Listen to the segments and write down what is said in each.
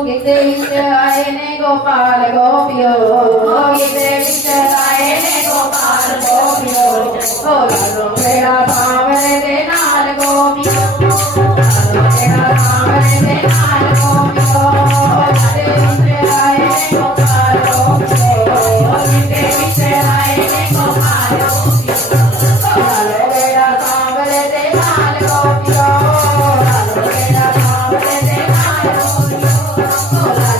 गीते विच आए ने गोपाल गोपियो गीते विच आए ने गोपाल गोपियो ओ लालो मेरा बावरे दे नाल गोपियो लालो मेरा बावरे दे नाल गोपियो गीते विच आए ने गोपाल गोपियो गीते विच आए ने गोपाल गोपियो लालो मेरा बावरे दे नाल गोपियो लालो मेरा बावरे दे नाल गोपियो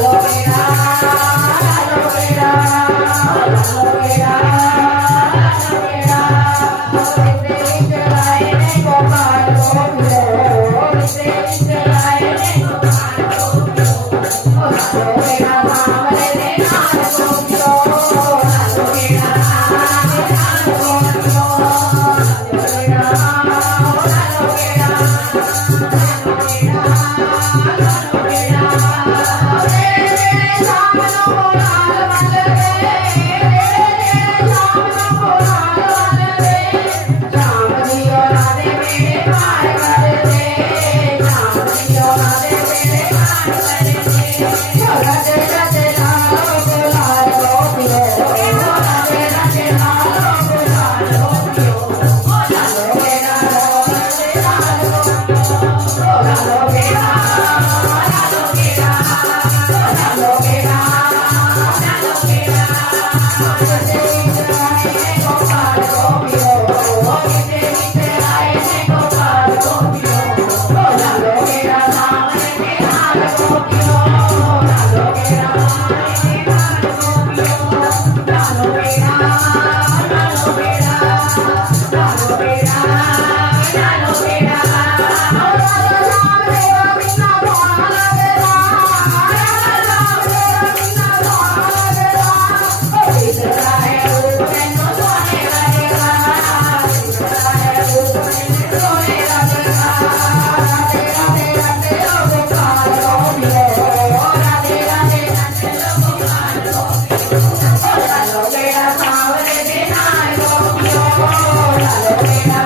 लालो मेरा